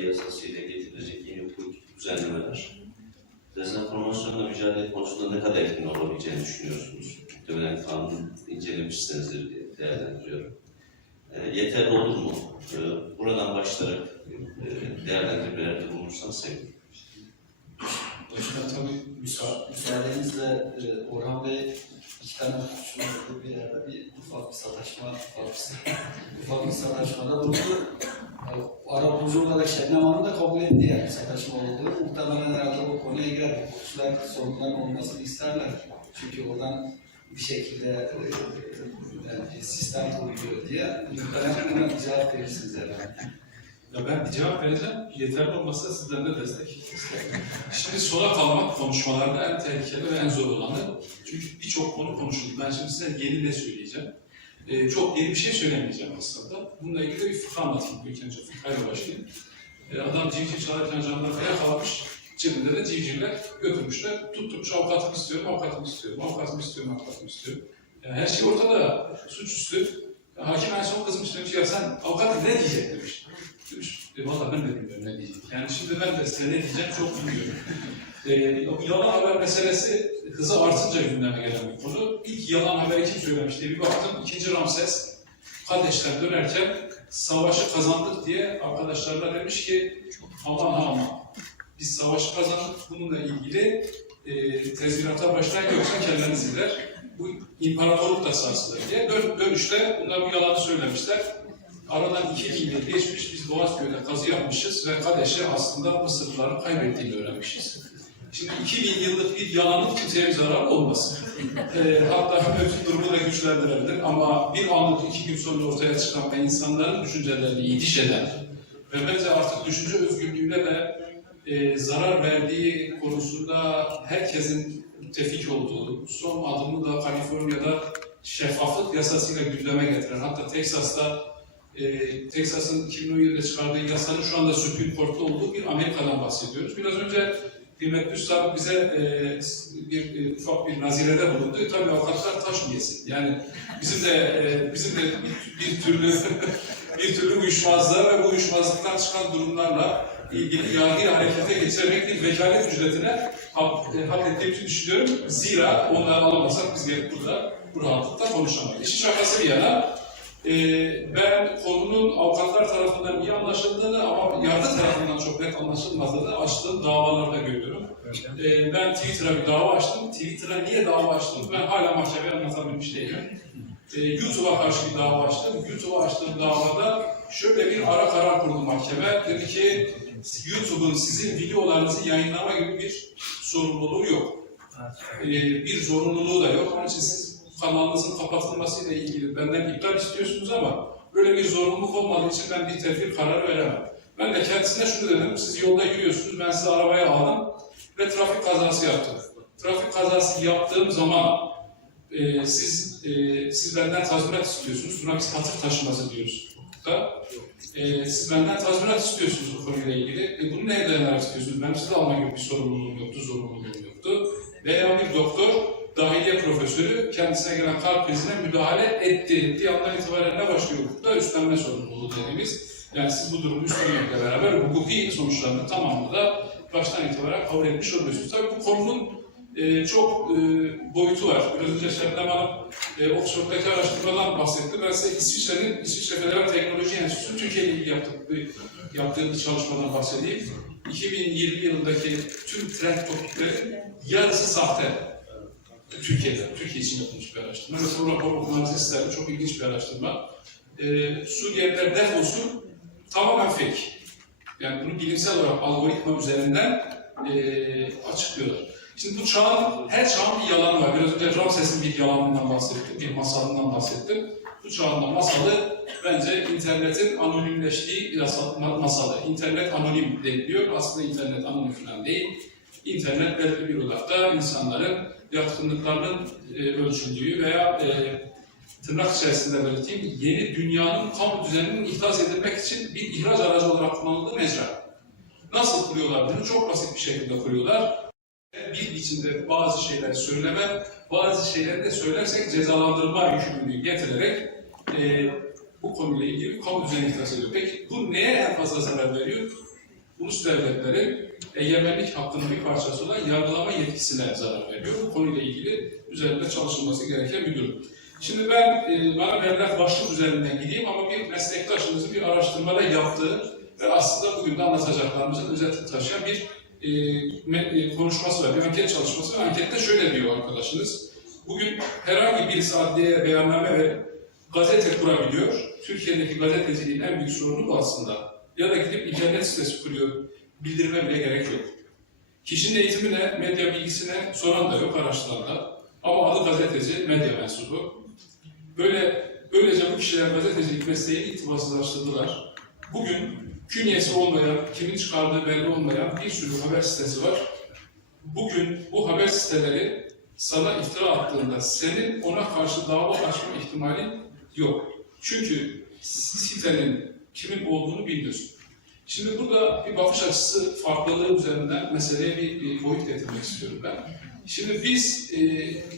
mücadele yasasıyla getirilecek yeni politik düzenlemeler dezenformasyonla mücadele konusunda ne kadar etkin olabileceğini düşünüyorsunuz? Muhtemelen kanunu incelemişsinizdir diye değerlendiriyorum. E, yeterli olur mu? E, buradan başlayarak e, değerlendirmelerde bulunursanız sevinirim. Başkan tabii müsa müsaadenizle e, Orhan Bey iki tane şurada bir yerde bir ufak bir sataşma, ufak bir, ufak bir sataşmada bulundu. Yani, Arap bulucu olarak Şebnem da kabul etti yani sataşma olduğu. Muhtemelen herhalde o konuya girer. Hukukçular sorunların olmasını isterler. Çünkü oradan bir şekilde e, yani bir sistem kuruluyor diye muhtemelen buna bir cevap verirsiniz herhalde. Ya ben bir cevap vereceğim. Yeterli olmasa sizden de destek. Şimdi sola kalmak konuşmalarda en tehlikeli ve en zor olanı. Çünkü birçok konu konuşuldu. Ben şimdi size yeni ne söyleyeceğim. Ee, çok yeni bir şey söylemeyeceğim aslında. Bununla ilgili bir fıkra anlatayım. İlk önce fıkrayla başlayayım. Ee, adam civciv çalarken jandarma yakalamış. Cebinde de civcivler götürmüşler. Tutturmuş avukatımı istiyorum, avukatımı istiyorum, avukatımı istiyorum, avukatımı istiyorum. Yani her şey ortada. Suçüstü. Hakim en son kızmış demiş ya sen avukat ne diyecek demiş. Demiş, e, valla ben de bilmiyorum ne diyecek. Yani şimdi ben de size ne diyeceğim çok bilmiyorum. E, o yalan haber meselesi hızı artınca gündeme gelen bir konu. İlk yalan haberi kim söylemiş diye bir baktım. İkinci Ramses Kadeş'ten dönerken savaşı kazandık diye arkadaşlarına demiş ki aman aman biz savaşı kazandık bununla ilgili e, tezgirata başlayın yoksa kelleniz gider. Bu imparatorluk da sarsılır diye. Dön, dönüşte bunlar bu yalanı söylemişler. Aradan 2000 yıl geçmiş, biz Boğazköy'de kazı yapmışız ve Kadeş'e aslında Mısırlıların kaybettiğini öğrenmişiz. Şimdi 2000 yıllık bir yalanın kimseye bir zararı olmasın. Ee, hatta mevcut durumu da güçlendirebilir ama bir anlık iki gün sonra ortaya çıkan ve insanların düşüncelerini itiş eden ve bence artık düşünce özgürlüğüne de e, zarar verdiği konusunda herkesin tefik olduğu, son adımı da Kaliforniya'da şeffaflık yasasıyla gündeme getiren, hatta Teksas'ta e, Teksas'ın 2017'de çıkardığı yasanın şu anda Supreme Court'ta olduğu bir Amerika'dan bahsediyoruz. Biraz önce kıymetli üstad bize e, bir e, ufak bir nazirede bulundu. E, Tabii avukatlar taş yesin? Yani bizim de e, bizim de bir, bir türlü bir türlü uyuşmazlığa ve bu uyuşmazlıktan çıkan durumlarla ilgili yargıyı harekete geçirerek bir vekalet ücretine hak, e, hak ettiğimizi düşünüyorum. Zira onları alamazsak biz gelip burada bu rahatlıkla konuşamayız. İşin şakası bir yana e, ben konunun avukatlar tarafından iyi anlaşıldığını ama yargı tarafından çok net anlaşılmadığını açtığım davalarda görüyorum. E, ben Twitter'a bir dava açtım. Twitter'a niye dava açtım ben hala mahkemeye anlatabilmiş değilim. E, YouTube'a karşı bir dava açtım. YouTube'a açtığım davada şöyle bir ara karar kurdu mahkeme. Dedi ki YouTube'un sizin videolarınızı yayınlama gibi bir sorumluluğu yok. E, bir zorunluluğu da yok. Onun için siz kanalınızın kapatılmasıyla ilgili benden iptal istiyorsunuz ama böyle bir zorunluluk olmadığı için ben bir tedbir kararı veremem. Ben de kendisine şunu dedim, siz yolda yürüyorsunuz, ben sizi arabaya aldım ve trafik kazası yaptım. Trafik kazası yaptığım zaman e, siz e, siz benden tazminat istiyorsunuz. Buna biz hatır taşıması diyoruz hukukta. E, siz benden tazminat istiyorsunuz bu konuyla ilgili. E, bunu neye dayanarak istiyorsunuz? Benim size alma gibi bir sorumluluğum yoktu, zorunluluğum yoktu. Veya bir doktor dahiliye profesörü kendisine gelen kalp krizine müdahale etti. Ettiği andan itibaren ne başlıyor hukukta? Üstlenme sorumluluğu dediğimiz. Yani siz bu durumu üstlenmekle beraber hukuki sonuçlarının tamamını da baştan itibaren kabul etmiş oluyorsunuz. Tabii bu konunun e, çok e, boyutu var. Biraz önce Şebnem Hanım e, Oxford'daki araştırmadan bahsetti. Ben size İsviçre'nin İsviçre Federal Teknoloji Enstitüsü Türkiye ile ilgili yaptığı, yaptığı bir çalışmadan bahsedeyim. 2020 yılındaki tüm trend topiklerin yarısı sahte. Türkiye'de, Türkiye için yapılmış bir araştırma. Bu rapor okumanızı isterim. Çok ilginç bir araştırma. Ee, Suriyeliler defolsun tamamen fake. Yani bunu bilimsel olarak algoritma üzerinden e, açıklıyorlar. Şimdi bu çağın, her çağın bir yalanı var. Biraz önce Ramses'in bir yalanından bahsettim, bir masalından bahsettim. Bu çağın da masalı bence internetin anonimleştiği bir asal- masalı. İnternet anonim deniliyor. Aslında internet anonim falan değil. İnternet belli bir odakta insanların yatkınlıklarının e, ölçüldüğü veya e, tırnak içerisinde belirteyim, yeni dünyanın kamu düzeninin ihdas edilmek için bir ihraç aracı olarak kullanıldığı mecra. Nasıl kuruyorlar bunu? Çok basit bir şekilde kuruyorlar. Bir biçimde bazı şeyler söyleme, bazı şeyleri de söylersek cezalandırma yükümlülüğü getirerek e, bu konuyla ilgili kamu düzeni ihdas ediyor. Peki bu neye en fazla zarar veriyor? Ulus devletlerin egemenlik hakkının bir parçası olan yargılama yetkisine zarar veriyor. Bu konuyla ilgili üzerinde çalışılması gereken bir durum. Şimdi ben e, bana verilen başlık üzerinden gideyim ama bir meslektaşımızın bir araştırmada yaptığı ve aslında bugün de anlatacaklarımızın özetini taşıyan bir e, e, konuşması var, bir anket çalışması ve ankette şöyle diyor arkadaşınız. Bugün herhangi birisi adliyeye beyanname ve gazete kurabiliyor. Türkiye'deki gazeteciliğin en büyük sorunu bu aslında. Ya da gidip internet sitesi kuruyor, bildirime bile gerek yok. Kişinin eğitimine, medya bilgisine soran da yok, araştıran da. Ama adı gazeteci, medya mensubu. Böyle, böylece bu kişiler gazetecilik mesleğini itibarsızlaştırdılar. Bugün künyesi olmayan, kimin çıkardığı belli olmayan bir sürü haber sitesi var. Bugün bu haber siteleri sana iftira attığında senin ona karşı dava açma ihtimali yok. Çünkü sitenin kimin olduğunu bilmiyorsun. Şimdi burada bir bakış açısı farklılığı üzerinden meseleye bir, bir boyut getirmek istiyorum ben. Şimdi biz e,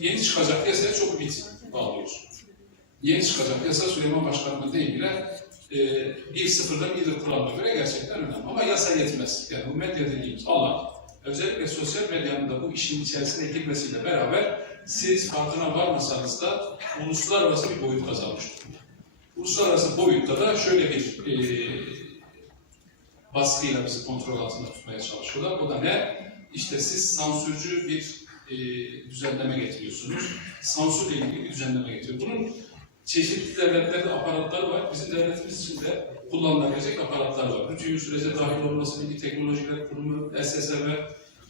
yeni çıkacak yasaya çok ümit bağlıyoruz. Yeni çıkacak yasa Süleyman Başkan'ın deyimiyle e, bir sıfırdan iyidir kuralına göre gerçekten önemli. Ama yasa yetmez. Yani bu medya dediğimiz alan, özellikle sosyal medyanın da bu işin içerisine girmesiyle beraber siz farkına varmasanız da uluslararası bir boyut kazanmış durumda. Uluslararası boyutta da şöyle bir e, baskıyla bizi kontrol altında tutmaya çalışıyorlar. O da ne? İşte siz sansürcü bir e, düzenleme getiriyorsunuz. Sansürle ilgili bir düzenleme getiriyor. Bunun çeşitli devletlerde aparatları var. Bizim devletimiz için de kullanılabilecek aparatlar var. Bütün sürece dahil olması Milli Teknolojiler Kurumu, SSV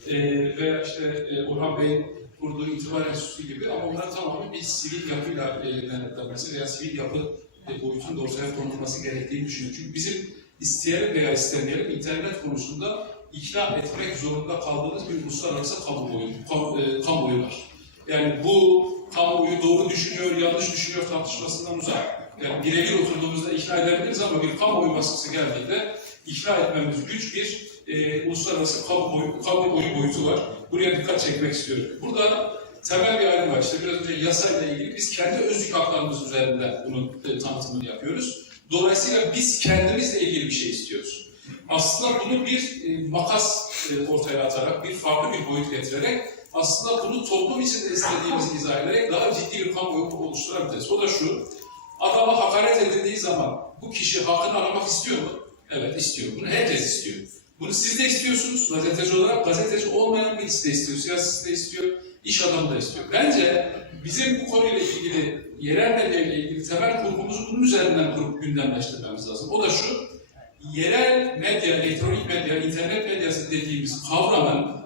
e, veya işte e, Orhan Bey'in kurduğu itibar enstitüsü gibi ama bunlar tamamen bir sivil yapıyla e, denetlenmesi veya sivil yapı e, boyutun da ortaya konulması gerektiğini düşünüyorum. Çünkü bizim isteyelim veya istemeyelim internet konusunda ikna etmek zorunda kaldığımız bir uluslararası kamuoyu, kam, e, kamuoyu var. Yani bu kamuoyu doğru düşünüyor, yanlış düşünüyor tartışmasından uzak. Yani birebir oturduğumuzda ikna edebiliriz ama bir kamuoyu baskısı geldiğinde ikna etmemiz güç bir e, uluslararası kamuoyu, kamuoyu boyutu var. Buraya dikkat çekmek istiyorum. Burada temel bir ayrım var. İşte biraz önce yasayla ilgili biz kendi özlük haklarımız üzerinden bunun e, tanıtımını yapıyoruz. Dolayısıyla biz kendimizle ilgili bir şey istiyoruz. Aslında bunu bir e, makas e, ortaya atarak, bir farklı bir boyut getirerek aslında bunu toplum içinde istediğimizi izah ederek daha ciddi bir kamuoyu oluşturabiliriz. O da şu, adama hakaret edildiği zaman bu kişi hakkını aramak istiyor mu? Evet istiyor. Bunu herkes istiyor. Bunu siz de istiyorsunuz gazeteci olarak. Gazeteci olmayan birisi de istiyor, siyasisi de istiyor, iş adamı da istiyor. Bence bizim bu konuyla ilgili, yerel medya ile ilgili temel kurgumuzu bunun üzerinden kurup gündemleştirmemiz lazım. O da şu, yerel medya, elektronik medya, internet medyası dediğimiz kavramın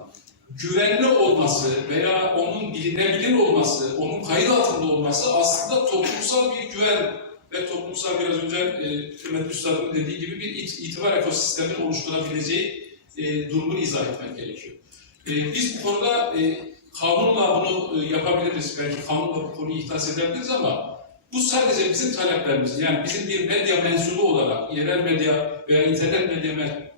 güvenli olması veya onun bilinebilir olması, onun kayıt altında olması aslında toplumsal bir güven ve toplumsal biraz önce e, Kıymetli Üstad'ın dediği gibi bir it- itibar ekosisteminin oluşturabileceği e, durumu izah etmek gerekiyor. E, biz bu konuda e, kanunla bunu e, yapabiliriz, belki kanunla bu konuyu ihtas edebiliriz ama bu sadece bizim taleplerimiz. Yani bizim bir medya mensubu olarak, yerel medya veya internet medya men-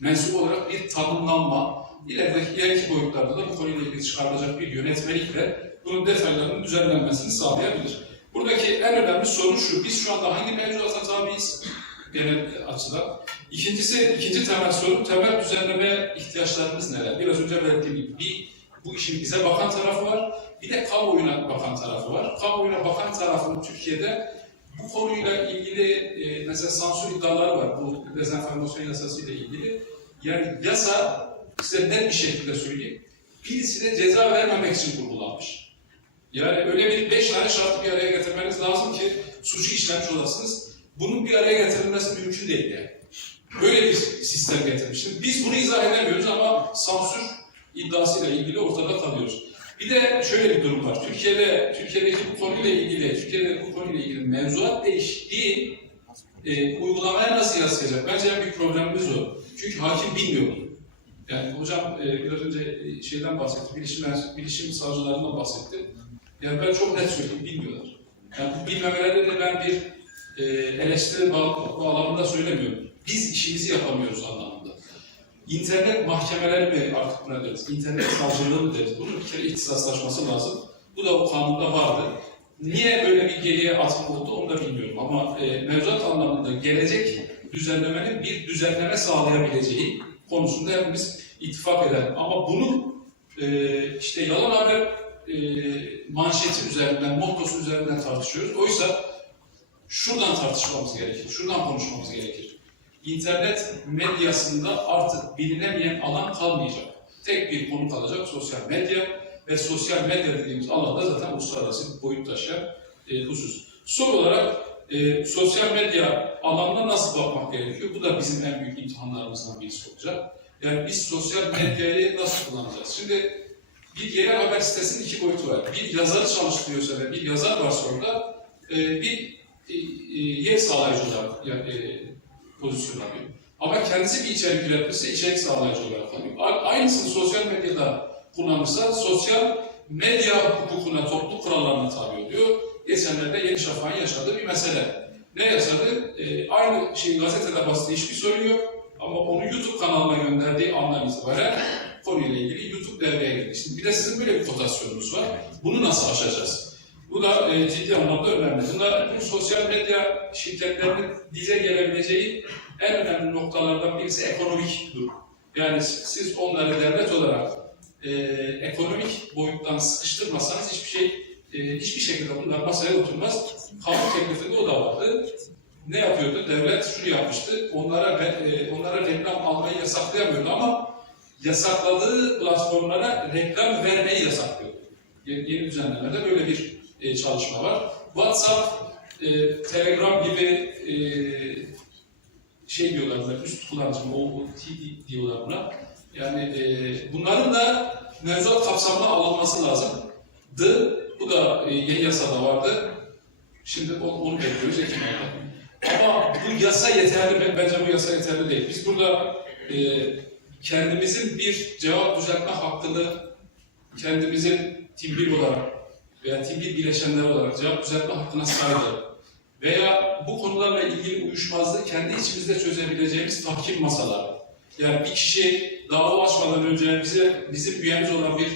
mensubu olarak bir tanımlanma, ilerideki ileriki boyutlarda da bu konuyla ilgili çıkarılacak bir yönetmelikle bunun detaylarının düzenlenmesini sağlayabilir. Buradaki en önemli sorun şu, biz şu anda hangi mevzuata tabiiz genel açıdan? İkincisi, ikinci temel sorun, temel düzenleme ihtiyaçlarımız neler? Biraz önce belirttiğim gibi bir, bu işin bize bakan tarafı var, bir de kamuoyuna bakan tarafı var. Kamuoyuna bakan tarafın Türkiye'de bu konuyla ilgili e, mesela sansür iddiaları var, bu dezenformasyon yasası ile ilgili. Yani yasa, size net bir şekilde söyleyeyim, birisine ceza vermemek için kurgulanmış. Yani öyle bir beş tane şartı bir araya getirmeniz lazım ki suçu işlemiş olasınız. Bunun bir araya getirilmesi mümkün değil yani. Böyle bir sistem getirmiş. Şimdi biz bunu izah edemiyoruz ama sansür iddiasıyla ilgili ortada kalıyoruz. Bir de şöyle bir durum var. Türkiye'de Türkiye'deki bu konuyla ilgili, Türkiye'de bu konuyla ilgili mevzuat değişikliği e, uygulamaya nasıl yansıyacak? Bence en büyük problemimiz o. Çünkü hakim bilmiyor bunu. Yani hocam e, biraz önce e, şeyden bahsetti, bilişim, bilişim savcılarından bahsetti. Yani ben çok net söyleyeyim, bilmiyorlar. Yani bu bilmemelerinde de ben bir e, eleştiri bağ- bağlamında söylemiyorum. Biz işimizi yapamıyoruz anlamında. İnternet mahkemeleri mi artık buna deriz, internet savcılığı mı deriz? Bunun bir kere ihtisaslaşması lazım. Bu da o kanunda vardı. Niye böyle bir geriye atma oldu onu da bilmiyorum ama e, mevzuat anlamında gelecek düzenlemenin bir düzenleme sağlayabileceği konusunda hepimiz ittifak edelim. Ama bunu e, işte yalan haber e, manşeti üzerinden, mottosu üzerinden tartışıyoruz. Oysa şuradan tartışmamız gerekir, şuradan konuşmamız gerekir. İnternet medyasında artık bilinemeyen alan kalmayacak. Tek bir konu kalacak sosyal medya ve sosyal medya dediğimiz alanda zaten uluslararası bir boyut taşıyan e, husus. Son olarak e, sosyal medya alanına nasıl bakmak gerekiyor? Bu da bizim en büyük imtihanlarımızdan birisi olacak. Yani biz sosyal medyayı nasıl kullanacağız? Şimdi bir yerel haber sitesinin iki boyutu var. Bir yazarı çalıştırıyorsa ve bir yazar varsa orada e, bir e, e, yer sağlayıcı olarak ya- e, pozisyon alıyor. Ama kendisi bir içerik üretmişse içerik sağlayıcı olarak alıyor. Aynısını sosyal medyada kullanırsa sosyal medya hukukuna, topluluk kurallarına tabi oluyor. Geçenlerde Yeni Şafak'ın yaşadığı bir mesele. Ne yaşadı? E, aynı şeyi gazetede bastığı hiçbir sorun yok. Ama onu YouTube kanalına gönderdiği andan itibaren konuyla ilgili YouTube devreye girdi. Şimdi bir de sizin böyle bir kotasyonunuz var. Bunu nasıl aşacağız? Bu da e, ciddi anlamda önemli. Bunda bu sosyal medya şirketlerinin dize gelebileceği en önemli noktalardan birisi ekonomik durum. Yani siz onları devlet olarak e, ekonomik boyuttan sıkıştırmasanız hiçbir şey e, hiçbir şekilde bunlar masaya oturmaz. Kanun teklifinde o da vardı. Ne yapıyordu? Devlet şunu yapmıştı. Onlara e, onlara reklam almayı yasaklayamıyordu ama yasakladığı platformlara reklam vermeyi yasaklıyordu. Yeni, yeni düzenlemede böyle bir e, çalışma var. WhatsApp, e, Telegram gibi e, şey diyorlar buna, üst kullanıcı OOT diyorlar buna. Yani e, bunların da mevzuat kapsamına alınması lazımdı. Bu da e, yeni yasada vardı. Şimdi onu, onu bekliyoruz Ekim ayında. Ama bu yasa yeterli? Bence bu yasa yeterli değil. Biz burada e, kendimizin bir cevap düzeltme hakkını kendimizin tim bir olarak veya tim bir bileşenler olarak cevap düzeltme hakkına saygı veya bu konularla ilgili uyuşmazlığı kendi içimizde çözebileceğimiz tahkim masaları. Yani bir kişi dava açmadan önce bize bizim üyemiz olan bir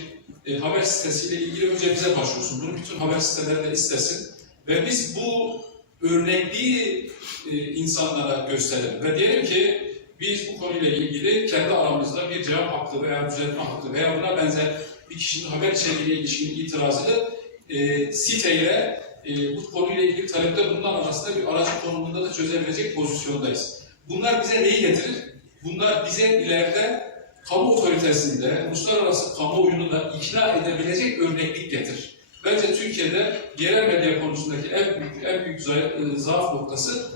e, haber sitesiyle ilgili önce bize başvursun. Bunu bütün haber siteleri de istesin. Ve biz bu örnekliği e, insanlara gösterelim. Ve diyelim ki biz bu konuyla ilgili kendi aramızda bir cevap hakkı veya düzeltme hakkı veya buna benzer bir kişinin haber içeriğiyle ilişkin itirazını e, siteyle e, bu konuyla ilgili talepte bulunan arasında bir aracı konumunda da çözebilecek pozisyondayız. Bunlar bize neyi getirir? Bunlar bize ileride kamu otoritesinde, uluslararası kamuoyunu da ikna edebilecek örneklik getirir. Bence Türkiye'de yerel medya konusundaki en büyük, en büyük e, zaaf noktası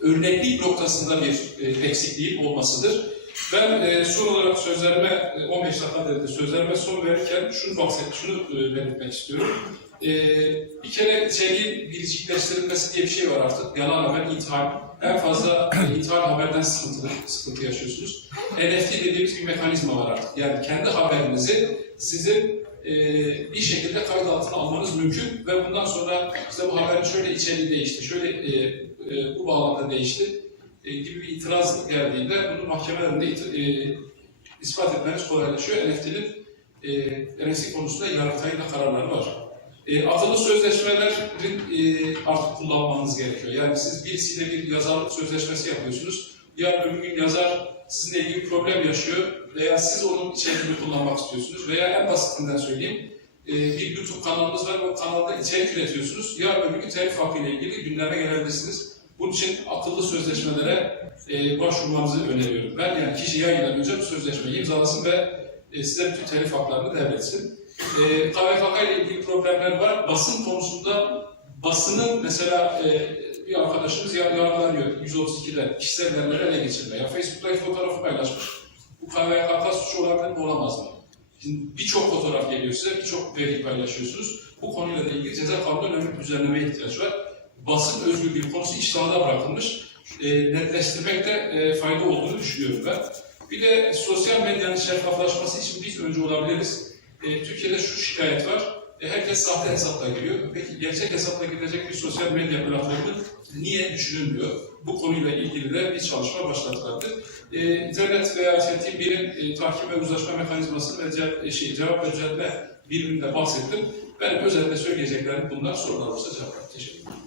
örneklik noktasında bir e, eksikliğin olmasıdır. Ben e, son olarak sözlerime, e, 15 dakika dedi, sözlerime son verirken şunu bahset, şunu e, belirtmek istiyorum. E, bir kere içeriğin biricikleştirilmesi diye bir şey var artık. Yalan haber, ithal. En fazla e, ithal haberden sıkıntı, sıkıntı yaşıyorsunuz. NFT dediğimiz bir mekanizma var artık. Yani kendi haberinizi sizin e, bir şekilde kayıt altına almanız mümkün ve bundan sonra işte bu haberin şöyle içeriği değişti, şöyle e, e, bu bağlamda değişti e, gibi bir itiraz geldiğinde bunu mahkemelerinde e, ispat etmeniz kolaylaşıyor. NFT'nin e, NFT konusunda yargıtayın kararları var. E, akıllı sözleşmelerin e, artık kullanmanız gerekiyor. Yani siz birisiyle bir yazarlık sözleşmesi yapıyorsunuz. Yarın öbür gün yazar sizinle ilgili problem yaşıyor veya siz onun içeriğini kullanmak istiyorsunuz veya en basitinden söyleyeyim e, bir YouTube kanalınız var o kanalda içerik üretiyorsunuz. Yarın öbür gün telif hakkı ile ilgili gündeme gelebilirsiniz. Bunun için akıllı sözleşmelere e, başvurmanızı öneriyorum. Ben yani kişi yayından önce bu sözleşmeyi imzalasın ve e, size bütün telif haklarını devretsin. E, KVKK ile ilgili problemler var. Basın konusunda basının mesela e, bir arkadaşımız ya- yargılanıyor 132'de kişisel verileri ele geçirme. Ya Facebook'taki fotoğrafı paylaşmış. Bu KVKK suçu olabilir mi olamaz mı? Birçok fotoğraf geliyor size, birçok veri paylaşıyorsunuz. Bu konuyla ilgili ceza kanunu önemli düzenlemeye ihtiyaç var. Basın özgürlüğü konusu iştihada bırakılmış. E, netleştirmekte e, fayda olduğunu düşünüyorum ben. Bir de sosyal medyanın şeffaflaşması için biz önce olabiliriz. E, Türkiye'de şu şikayet var. E, herkes sahte hesapla giriyor. Peki gerçek hesapla girilecek bir sosyal medya platformu niye düşünülmüyor? Bu konuyla ilgili de bir çalışma başlatıldı. E, internet veya işte Tim1'in e, tahkim ve uzlaşma mekanizması ve ce- e, şey, cevap ve düzeltme bahsettim. Benim özellikle söyleyeceklerim bunlar. Sorular olursa cevap. Teşekkür ederim.